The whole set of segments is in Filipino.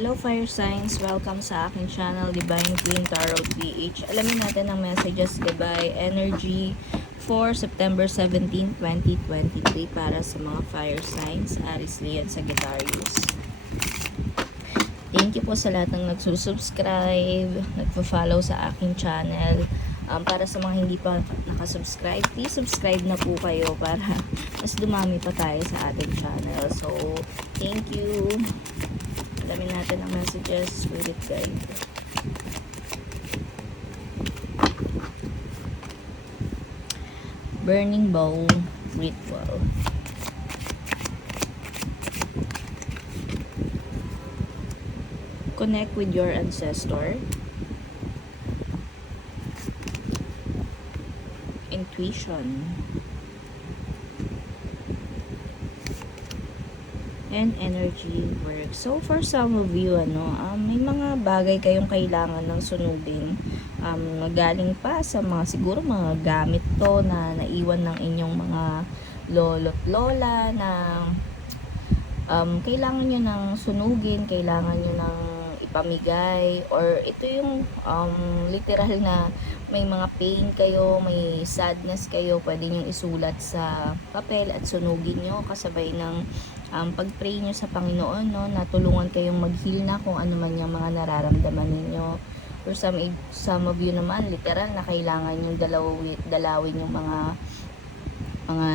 Hello Fire Signs! Welcome sa aking channel, Divine Queen Tarot PH. Alamin natin ang messages gabay energy for September 17, 2023 para sa mga Fire Signs, Aries, Leo, Sagittarius. Thank you po sa lahat ng nagsusubscribe, nagpo-follow sa aking channel. Um, para sa mga hindi pa nakasubscribe, please subscribe na po kayo para mas dumami pa tayo sa ating channel. So, thank you. Alamin natin ang messages, spirit guide. Burning Bowl Ritual. Connect with your ancestor. Intuition. And energy work. So, for some of you, ano, um, may mga bagay kayong kailangan ng sunugin. Um, galing pa sa mga, siguro mga gamit to na naiwan ng inyong mga lolo't lola na um, kailangan nyo ng sunugin, kailangan nyo ng ipamigay, or ito yung um, literal na may mga pain kayo, may sadness kayo, pwede nyo isulat sa papel at sunugin nyo kasabay ng um, pag-pray nyo sa Panginoon, no, na tulungan kayong mag-heal na kung ano man yung mga nararamdaman ninyo. For some, some of you naman, literal na kailangan yung dalawin, dalawin yung mga mga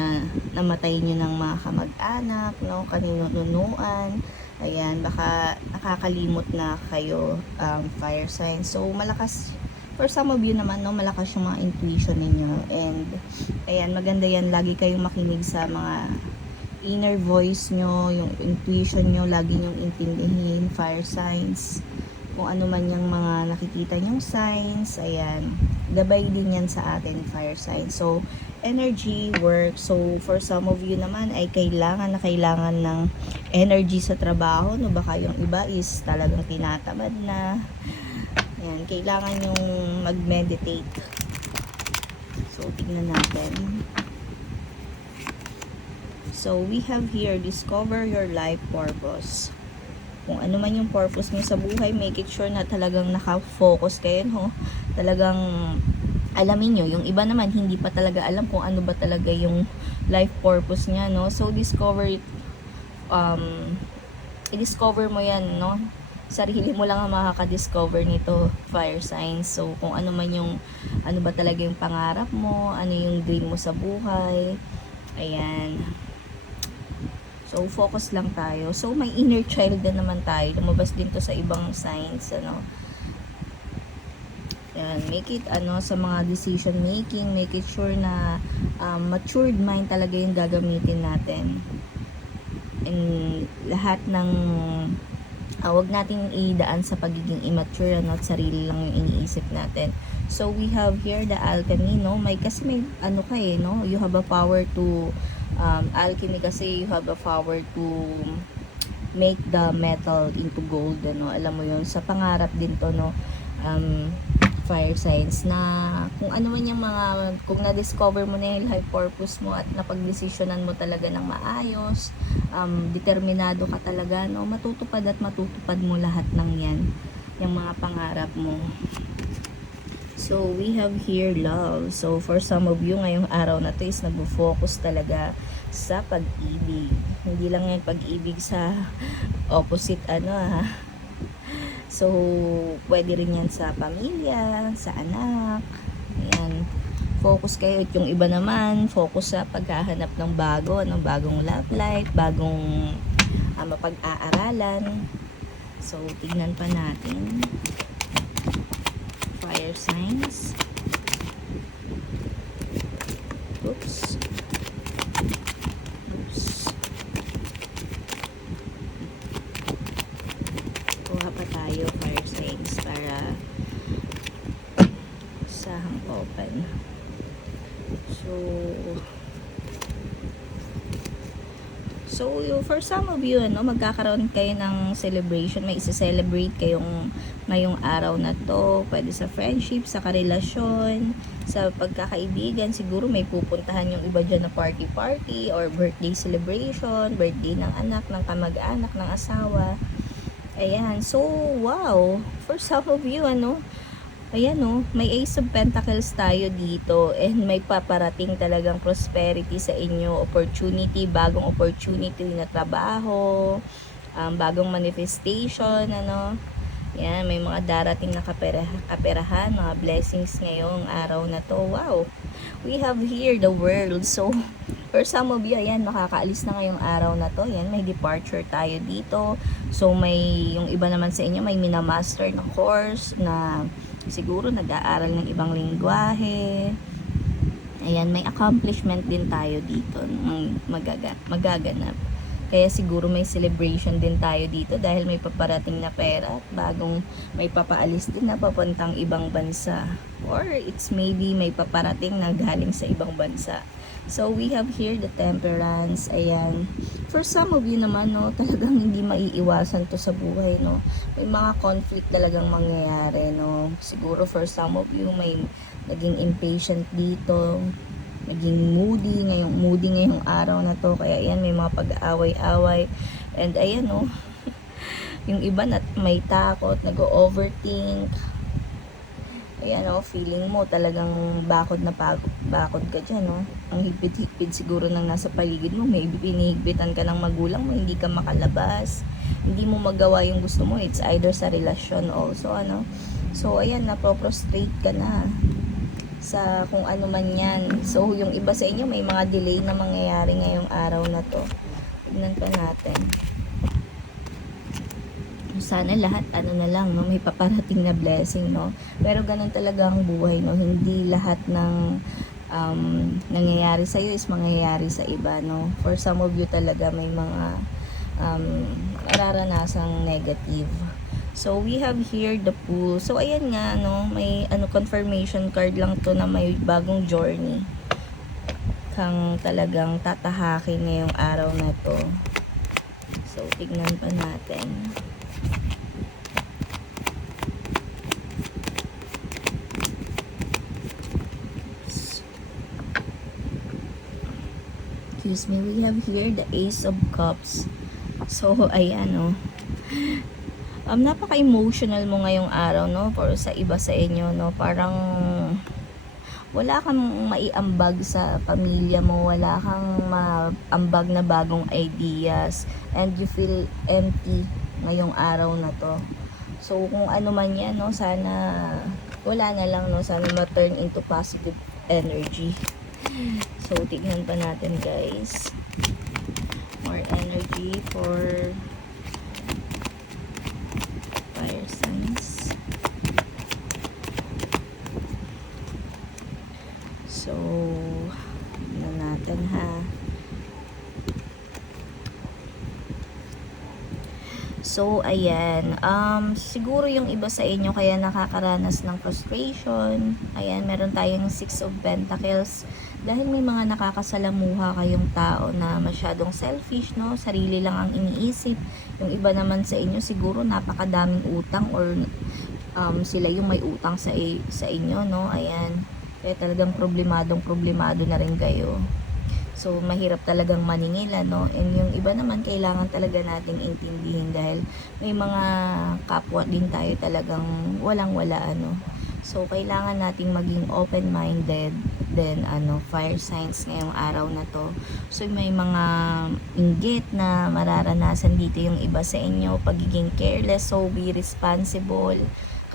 namatay nyo ng mga kamag-anak, no, kaninunuan, ayan, baka nakakalimot na kayo, um, fire sign. So, malakas, for some of you naman, no, malakas yung mga intuition ninyo, and, ayan, maganda yan, lagi kayong makinig sa mga inner voice nyo, yung intuition nyo, lagi nyong intindihin, fire signs, kung ano man yung mga nakikita nyong signs, ayan, gabay din yan sa atin, fire signs. So, energy work. So, for some of you naman ay kailangan na kailangan ng energy sa trabaho, no? Baka yung iba is talagang tinatamad na. Ayan, kailangan yung mag-meditate. So, tignan natin. So, we have here, discover your life purpose. Kung ano man yung purpose mo sa buhay, make it sure na talagang nakafocus kayo, no? Talagang alamin nyo. Yung iba naman, hindi pa talaga alam kung ano ba talaga yung life purpose niya, no? So, discover it. Um, i-discover mo yan, no? Sarili mo lang ang makaka-discover nito, fire signs. So, kung ano man yung, ano ba talaga yung pangarap mo, ano yung dream mo sa buhay. Ayan. So, focus lang tayo. So, may inner child din naman tayo. Lumabas din to sa ibang signs, ano. Yan, make it, ano, sa mga decision making, make it sure na um, matured mind talaga yung gagamitin natin. And lahat ng, uh, wag nating idaan sa pagiging immature, ano, at sarili lang yung iniisip natin. So, we have here the alchemy, no? May, kasi may, ano ka eh, no? You have a power to um, alchemy kasi you have a power to make the metal into gold ano. Alam mo yon sa pangarap din to no. Um, fire signs na kung ano man yung mga kung na-discover mo na yung life purpose mo at napagdesisyonan mo talaga ng maayos um, determinado ka talaga no matutupad at matutupad mo lahat ng yan yung mga pangarap mo So, we have here love. So, for some of you, ngayong araw na to is nagpo-focus talaga sa pag-ibig. Hindi lang yung pag-ibig sa opposite ano ha. So, pwede rin yan sa pamilya, sa anak. Ayan. Focus kayo. At yung iba naman, focus sa paghahanap ng bago, ano, bagong love life, bagong uh, mapag-aaralan. So, tignan pa natin signs. Oops. Oops. Kuha pa tayo fire signs para sa hang open. So, So, for some of you, ano, magkakaroon kayo ng celebration. May isa-celebrate kayong ngayong araw na to. Pwede sa friendship, sa karelasyon, sa pagkakaibigan. Siguro may pupuntahan yung iba dyan na party-party or birthday celebration, birthday ng anak, ng kamag-anak, ng asawa. Ayan. So, wow. For some of you, ano, ayan no, may Ace of Pentacles tayo dito and may paparating talagang prosperity sa inyo, opportunity, bagong opportunity na trabaho, um, bagong manifestation, ano. Yan, may mga darating na kapera, kaperahan, mga blessings ngayong araw na to. Wow. We have here the world. So, for some of you, ayan, makakaalis na ngayong araw na to. Yan, may departure tayo dito. So, may, yung iba naman sa inyo, may minamaster na course na siguro nag-aaral ng ibang lingwahe. Ayan, may accomplishment din tayo dito ng magaga, magaganap. Kaya siguro may celebration din tayo dito dahil may paparating na pera at bagong may papaalis din na papuntang ibang bansa. Or it's maybe may paparating na galing sa ibang bansa. So we have here the temperance. Ayan. For some of you naman, no, talagang hindi maiiwasan to sa buhay, no. May mga conflict talagang mangyayari, no. Siguro for some of you, may naging impatient dito, naging moody ngayong moody ngayong araw na to kaya ayan may mga pag-aaway-away and ayan no yung iba na may takot nag-overthink ayan no feeling mo talagang bakod na bakod ka dyan no ang higpit-higpit siguro nang nasa paligid mo may pinihigpitan ka ng magulang mo hindi ka makalabas hindi mo magawa yung gusto mo it's either sa relasyon also ano so ayan na prostrate ka na sa kung ano man yan. So, yung iba sa inyo, may mga delay na mangyayari ngayong araw na to. Tignan pa natin. Sana lahat, ano na lang, no? may paparating na blessing, no? Pero ganun talaga ang buhay, no? Hindi lahat ng um, nangyayari sa iyo is mangyayari sa iba, no? For some of you talaga may mga um, nararanasang negative. So, we have here the pool. So, ayan nga, no, may ano, confirmation card lang to na may bagong journey. Kang talagang tatahakin ngayong araw na to. So, tignan pa natin. Excuse me, we have here the Ace of Cups. So, ayan, no um, napaka-emotional mo ngayong araw, no? For sa iba sa inyo, no? Parang wala kang maiambag sa pamilya mo, wala kang maambag na bagong ideas, and you feel empty ngayong araw na to. So, kung ano man yan, no? Sana wala na lang, no? Sana ma-turn into positive energy. So, tignan pa natin, guys. More energy for fire signs. So, tignan natin ha. So, ayan. Um, siguro yung iba sa inyo kaya nakakaranas ng frustration. Ayan, meron tayong Six of Pentacles. Dahil may mga nakakasalamuha kayong tao na masyadong selfish, no? Sarili lang ang iniisip. Yung iba naman sa inyo, siguro napakadaming utang or um, sila yung may utang sa, sa inyo, no? Ayan. Kaya talagang problemadong problemado na rin kayo. So, mahirap talagang maningil, no? And yung iba naman, kailangan talaga nating intindihin dahil may mga kapwa din tayo talagang walang-wala, ano? So, kailangan nating maging open-minded then ano, fire signs ngayong araw na to. So, may mga inggit na mararanasan dito yung iba sa inyo, pagiging careless, so be responsible,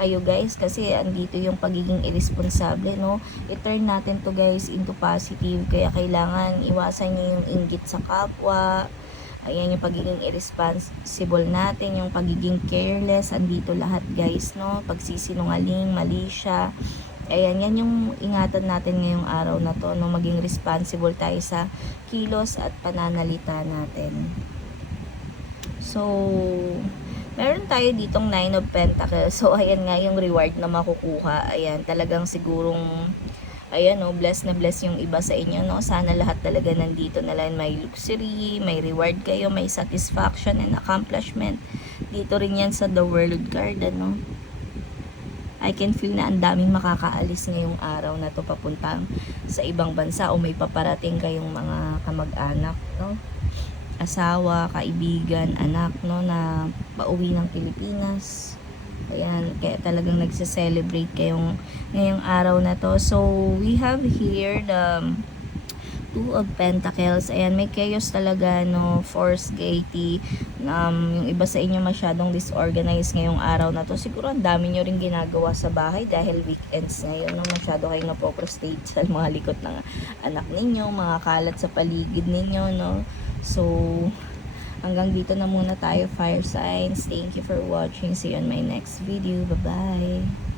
kayo guys kasi andito yung pagiging irresponsible no? I-turn natin to guys into positive. Kaya kailangan iwasan niyo yung inggit sa kapwa. Ayan yung pagiging irresponsible natin yung pagiging careless. Andito lahat guys no? Pagsisinungaling mali siya. Ayan yan yung ingatan natin ngayong araw na to no? Maging responsible tayo sa kilos at pananalita natin. So Meron tayo ditong Nine of Pentacles. So, ayan nga yung reward na makukuha. Ayan, talagang sigurong, ayan no, bless na bless yung iba sa inyo, no. Sana lahat talaga nandito na lang may luxury, may reward kayo, may satisfaction and accomplishment. Dito rin yan sa The World card, ano. I can feel na ang daming makakaalis ngayong araw na to papuntang sa ibang bansa o may paparating kayong mga kamag-anak, no? Asawa, kaibigan, anak, no, na pauwi ng Pilipinas. Ayan, kaya talagang nagse-celebrate kayong ngayong araw na to. So, we have here the Two of Pentacles. Ayan, may chaos talaga, no? Force, gaiety. Um, yung iba sa inyo masyadong disorganized ngayong araw na to. Siguro ang dami nyo rin ginagawa sa bahay dahil weekends ngayon, no? Masyado kayong napoprostate sa mga likot ng anak ninyo, mga kalat sa paligid ninyo, no? So, hanggang dito na muna tayo, fire signs. Thank you for watching. See you on my next video. Bye-bye!